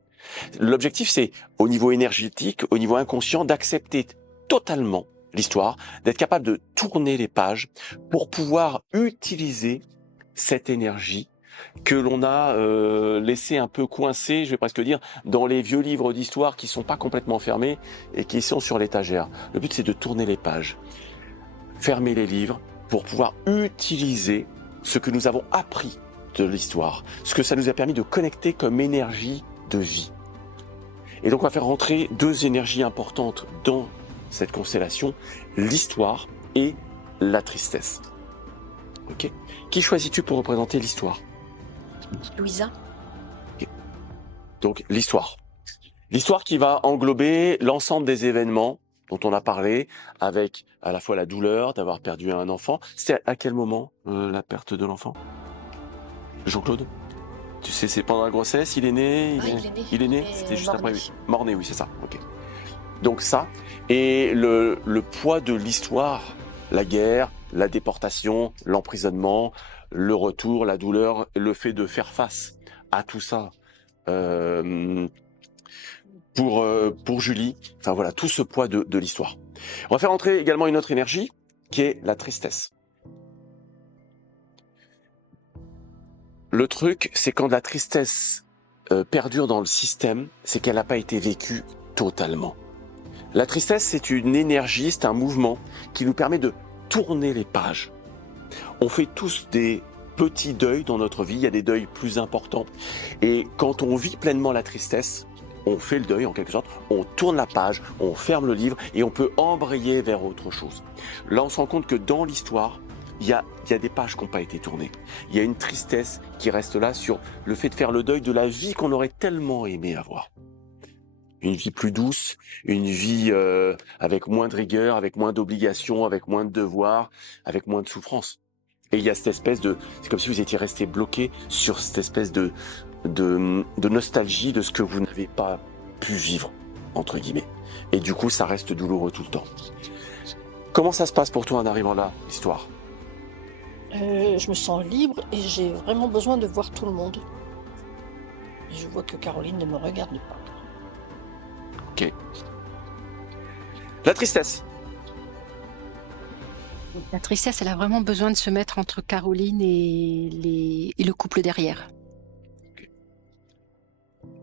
L'objectif, c'est au niveau énergétique, au niveau inconscient, d'accepter totalement l'histoire, d'être capable de tourner les pages pour pouvoir utiliser cette énergie que l'on a laissé un peu coincée, je vais presque dire, dans les vieux livres d'histoire qui sont pas complètement fermés et qui sont sur l'étagère. Le but, c'est de tourner les pages, fermer les livres pour pouvoir utiliser ce que nous avons appris de l'histoire, ce que ça nous a permis de connecter comme énergie de vie. Et donc on va faire rentrer deux énergies importantes dans cette constellation, l'histoire et la tristesse. Ok ? Qui choisis-tu pour représenter l'histoire ? Louisa. Okay. Donc l'histoire. L'histoire qui va englober l'ensemble des événements dont on a parlé, avec à la fois la douleur d'avoir perdu un enfant. C'était à quel moment la perte de l'enfant ? Jean-Claude ? Tu sais, c'est pendant la grossesse, il est né. Il est né. C'était juste après. Mort-né, oui, c'est ça. Ok. Donc ça, et le poids de l'histoire, la guerre, la déportation, l'emprisonnement, le retour, la douleur, le fait de faire face à tout ça pour Julie. Enfin voilà, tout ce poids de l'histoire. On va faire entrer également une autre énergie qui est la tristesse. Le truc, c'est quand la tristesse perdure dans le système, c'est qu'elle n'a pas été vécue totalement. La tristesse, c'est une énergie, c'est un mouvement qui nous permet de tourner les pages. On fait tous des petits deuils dans notre vie, il y a des deuils plus importants. Et quand on vit pleinement la tristesse, on fait le deuil en quelque sorte, on tourne la page, on ferme le livre et on peut embrayer vers autre chose. Là, on se rend compte que dans l'histoire, il y a des pages qui n'ont pas été tournées. Il y a une tristesse qui reste là sur le fait de faire le deuil de la vie qu'on aurait tellement aimé avoir. Une vie plus douce, une vie avec moins de rigueur, avec moins d'obligations, avec moins de devoirs, avec moins de souffrance. Et il y a cette espèce c'est comme si vous étiez resté bloqué sur cette espèce de nostalgie de ce que vous n'avez pas pu vivre, entre guillemets. Et du coup, ça reste douloureux tout le temps. Comment ça se passe pour toi en arrivant là, l'histoire ? Je me sens libre et j'ai vraiment besoin de voir tout le monde. Et je vois que Caroline ne me regarde pas. Ok. La tristesse. La tristesse, elle a vraiment besoin de se mettre entre Caroline et le couple derrière.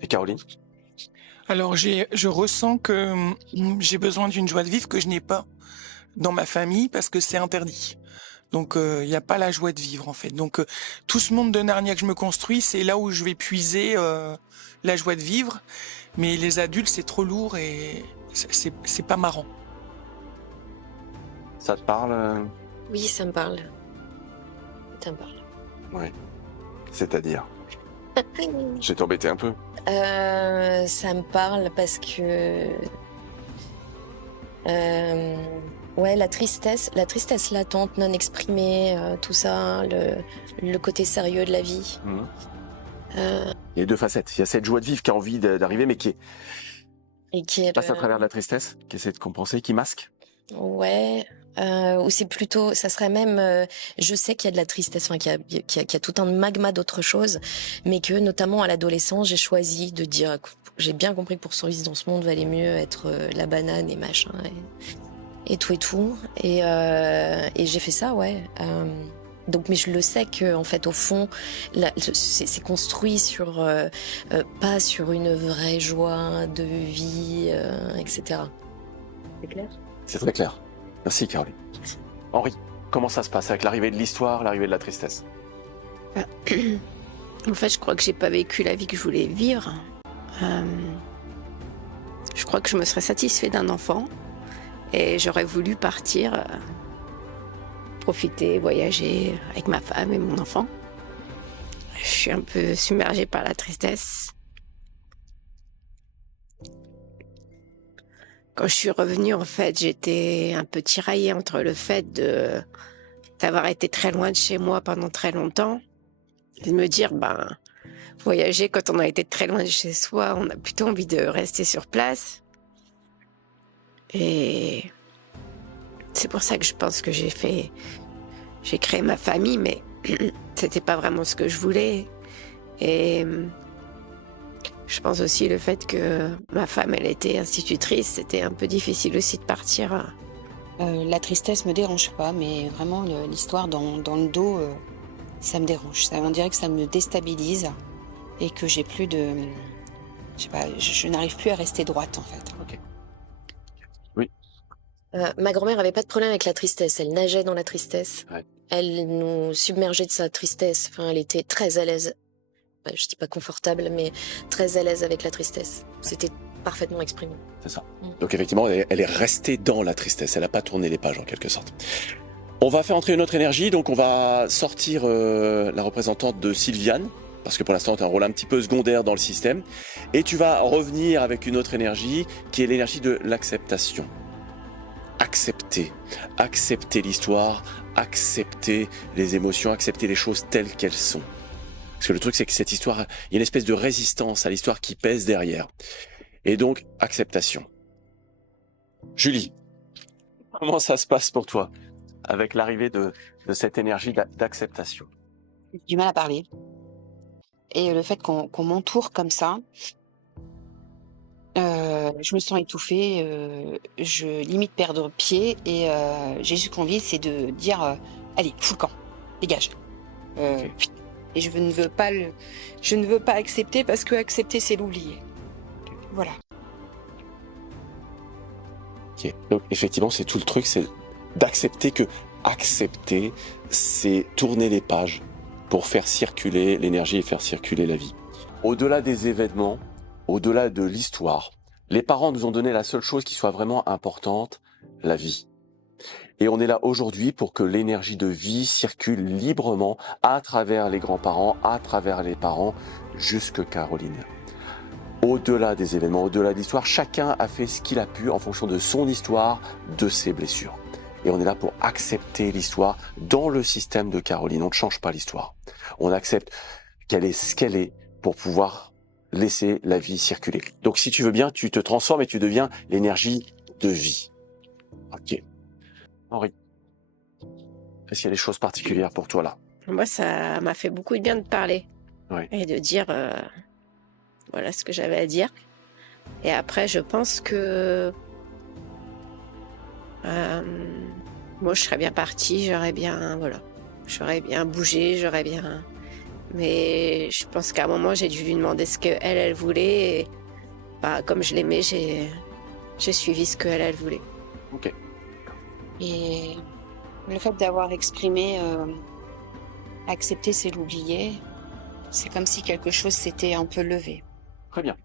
Et Caroline ? Alors je ressens que j'ai besoin d'une joie de vivre que je n'ai pas dans ma famille parce que c'est interdit. Donc il n'y a pas la joie de vivre en fait. Donc tout ce monde de Narnia que je me construis, c'est là où je vais puiser la joie de vivre. Mais les adultes, c'est trop lourd et c'est pas marrant. Ça te parle ? Oui, ça me parle. Ça me parle. Ouais. C'est-à-dire ? Je vais t'embêter un peu. Ça me parle parce que ouais, la tristesse latente, non exprimée, tout ça, le côté sérieux de la vie. Il y a deux facettes. Il y a cette joie de vivre qui a envie d'arriver, mais qui passe à est travers de la tristesse, qui essaie de compenser, qui masque. Ouais. Ou c'est plutôt, ça serait même, je sais qu'il y a de la tristesse, enfin qu'il y a tout un magma d'autres choses, mais que notamment à l'adolescence, j'ai choisi de dire, j'ai bien compris que pour survivre dans ce monde, valait mieux être la banane et machin et tout et j'ai fait ça, ouais. Donc, mais je le sais que, en fait, au fond, c'est construit sur pas sur une vraie joie de vie, etc. C'est clair? C'est très clair. Merci Caroline. Henri, comment ça se passe avec l'arrivée de l'histoire, l'arrivée de la tristesse? En fait, je crois que j'ai pas vécu la vie que je voulais vivre. Je crois que je me serais satisfait d'un enfant et j'aurais voulu partir, profiter, voyager avec ma femme et mon enfant. Je suis un peu submergée par la tristesse. Quand je suis revenue, en fait, j'étais un peu tiraillée entre le fait d'avoir été très loin de chez moi pendant très longtemps et de me dire, voyager quand on a été très loin de chez soi, on a plutôt envie de rester sur place. Et c'est pour ça que je pense que j'ai créé ma famille, mais c'était pas vraiment ce que je voulais. Et je pense aussi le fait que ma femme, elle était institutrice, c'était un peu difficile aussi de partir. La tristesse me dérange pas, mais vraiment l'histoire dans le dos, ça me dérange. On dirait que ça me déstabilise et que j'ai plus de... Je sais pas, je n'arrive plus à rester droite en fait. Ok. Ma grand-mère avait pas de problème avec la tristesse. Elle nageait dans la tristesse. Ouais. Elle nous submergeait de sa tristesse. Enfin, elle était très à l'aise. Je dis pas confortable, mais très à l'aise avec la tristesse. C'était parfaitement exprimé. C'est ça. Donc effectivement, elle est restée dans la tristesse. Elle n'a pas tourné les pages en quelque sorte. On va faire entrer une autre énergie. Donc on va sortir la représentante de Sylviane. Parce que pour l'instant, tu as un rôle un petit peu secondaire dans le système. Et tu vas revenir avec une autre énergie qui est l'énergie de l'acceptation. Accepter l'histoire, accepter les émotions, accepter les choses telles qu'elles sont. Parce que le truc, c'est que cette histoire, il y a une espèce de résistance à l'histoire qui pèse derrière. Et donc, acceptation. Julie, comment ça se passe pour toi avec l'arrivée de cette énergie d'acceptation? J'ai du mal à parler. Et le fait qu'on m'entoure comme ça, je me sens étouffée, je limite perdre pied et j'ai juste envie, c'est de dire allez, fous le camp, dégage. Ok. Et je ne veux pas accepter parce que accepter c'est l'oublier. Voilà. Ok. Donc effectivement, c'est tout le truc, c'est d'accepter que accepter, c'est tourner les pages pour faire circuler l'énergie et faire circuler la vie. Au-delà des événements, au-delà de l'histoire, les parents nous ont donné la seule chose qui soit vraiment importante, la vie. Et on est là aujourd'hui pour que l'énergie de vie circule librement à travers les grands-parents, à travers les parents, jusque Caroline. Au-delà des événements, au-delà de l'histoire, chacun a fait ce qu'il a pu en fonction de son histoire, de ses blessures. Et on est là pour accepter l'histoire dans le système de Caroline. On ne change pas l'histoire. On accepte qu'elle est ce qu'elle est pour pouvoir laisser la vie circuler. Donc si tu veux bien, tu te transformes et tu deviens l'énergie de vie. Ok. Henri, est-ce qu'il y a des choses particulières pour toi là? Moi, ça m'a fait beaucoup de bien de parler Ouais. et de dire voilà ce que j'avais à dire. Et après, je pense que moi, je serais bien partie, j'aurais bien bougé, mais je pense qu'à un moment, j'ai dû lui demander ce qu'elle voulait. Et comme je l'aimais, j'ai suivi ce qu'elle voulait. Ok. Et le fait d'avoir exprimé accepter c'est l'oublier, c'est comme si quelque chose s'était un peu levé. Très bien.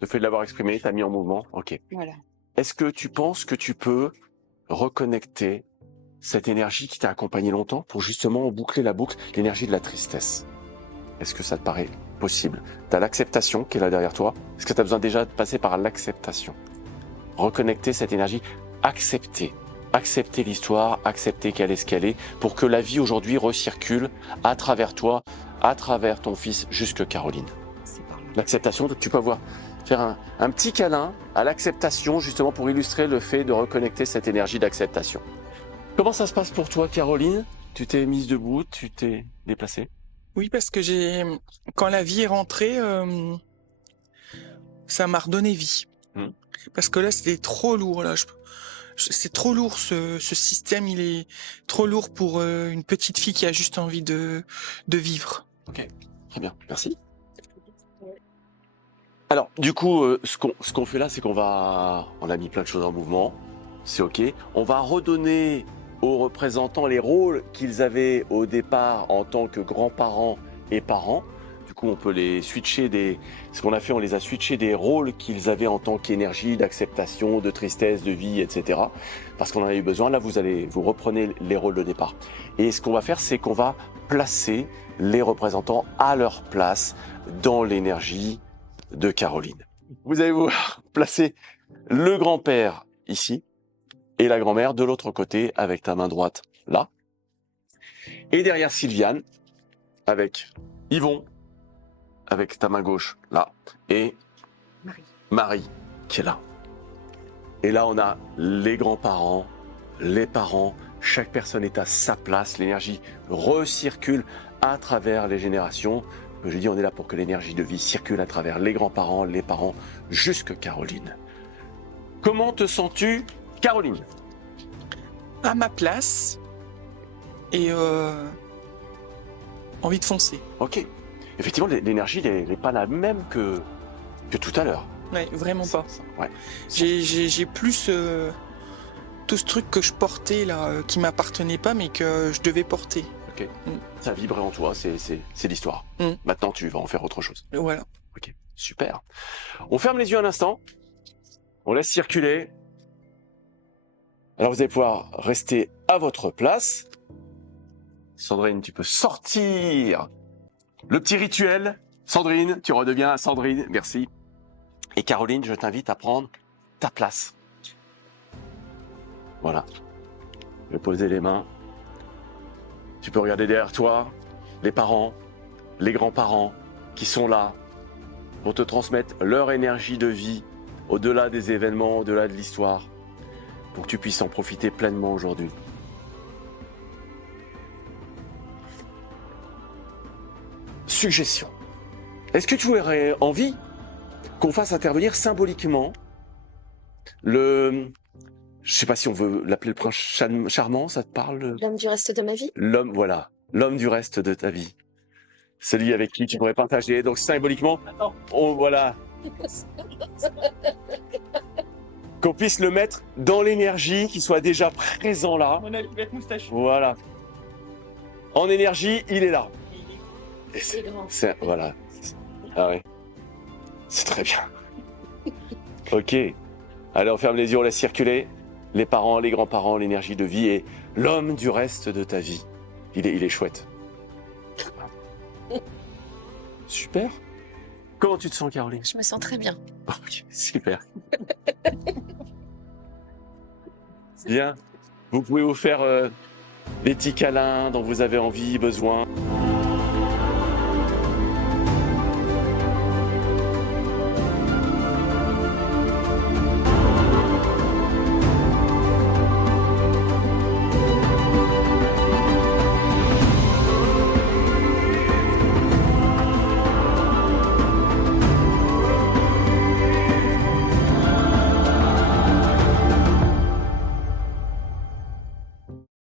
Le fait de l'avoir exprimé, t'as mis en mouvement. Ok. Voilà. Est-ce que tu penses que tu peux reconnecter cette énergie qui t'a accompagné longtemps pour justement boucler la boucle, l'énergie de la tristesse? Est-ce que ça te paraît possible? Tu as l'acceptation qui est là derrière toi. Est-ce que tu as besoin déjà de passer par l'acceptation? Reconnecter cette énergie, accepter l'histoire, accepter qu'elle est ce qu'elle est, pour que la vie aujourd'hui recircule à travers toi, à travers ton fils, jusque Caroline. C'est pas mal. L'acceptation, tu peux faire un petit câlin à l'acceptation, justement pour illustrer le fait de reconnecter cette énergie d'acceptation. Comment ça se passe pour toi, Caroline? Tu t'es mise debout, tu t'es déplacée? Oui, parce que quand la vie est rentrée, ça m'a redonné vie. Parce que là, c'était trop lourd. Là, C'est trop lourd, ce système, il est trop lourd pour une petite fille qui a juste envie de vivre. Ok, très bien, merci. Alors, du coup, ce qu'on fait là, c'est on a mis plein de choses en mouvement, c'est ok. On va redonner aux représentants les rôles qu'ils avaient au départ en tant que grands-parents et parents. Du coup, on peut les switcher ce qu'on a fait, on les a switchés des rôles qu'ils avaient en tant qu'énergie, d'acceptation, de tristesse, de vie, etc. Parce qu'on en a eu besoin. Là, vous reprenez les rôles de départ. Et ce qu'on va faire, c'est qu'on va placer les représentants à leur place dans l'énergie de Caroline. Vous allez voir placer le grand-père ici et la grand-mère de l'autre côté avec ta main droite là. Et derrière Sylviane avec Yvon avec ta main gauche là et Marie qui est là. Et là on a les grands-parents, les parents, chaque personne est à sa place, l'énergie recircule à travers les générations. Je dis, on est là pour que l'énergie de vie circule à travers les grands-parents, les parents, jusque Caroline. Comment te sens-tu, Caroline? À ma place et envie de foncer. Ok. Effectivement, l'énergie n'est pas la même que tout à l'heure. Ouais, vraiment pas. Ouais. J'ai plus tout ce truc que je portais là, qui m'appartenait pas, mais que je devais porter. Ok. Ça vibrait en toi, c'est l'histoire. Maintenant, tu vas en faire autre chose. Voilà. Ok, super. On ferme les yeux un instant. On laisse circuler. Alors, vous allez pouvoir rester à votre place. Sandrine, tu peux sortir le petit rituel. Sandrine, tu redeviens Sandrine. Merci. Et Caroline, je t'invite à prendre ta place. Voilà. Je vais poser les mains. Tu peux regarder derrière toi les parents, les grands-parents qui sont là pour te transmettre leur énergie de vie au-delà des événements, au-delà de l'histoire, pour que tu puisses en profiter pleinement aujourd'hui. Suggestion. Est-ce que tu aurais envie qu'on fasse intervenir symboliquement je sais pas si on veut l'appeler le prince charmant, ça te parle? L'homme du reste de ma vie? L'homme, voilà, l'homme du reste de ta vie. Celui avec qui tu pourrais partager. Donc symboliquement, voilà. Qu'on puisse le mettre dans l'énergie, qu'il soit déjà présent là. Mon alphabet moustache. Voilà. En énergie, il est là. Et grand. Voilà. Ah ouais. C'est très bien. Ok. Allez, on ferme les yeux, on laisse circuler. Les parents, les grands-parents, l'énergie de vie et l'homme du reste de ta vie. Il est chouette. Super. Comment tu te sens, Caroline? Je me sens très bien. Ok, super. Bien. Vous pouvez vous faire des petits câlins dont vous avez envie, besoin.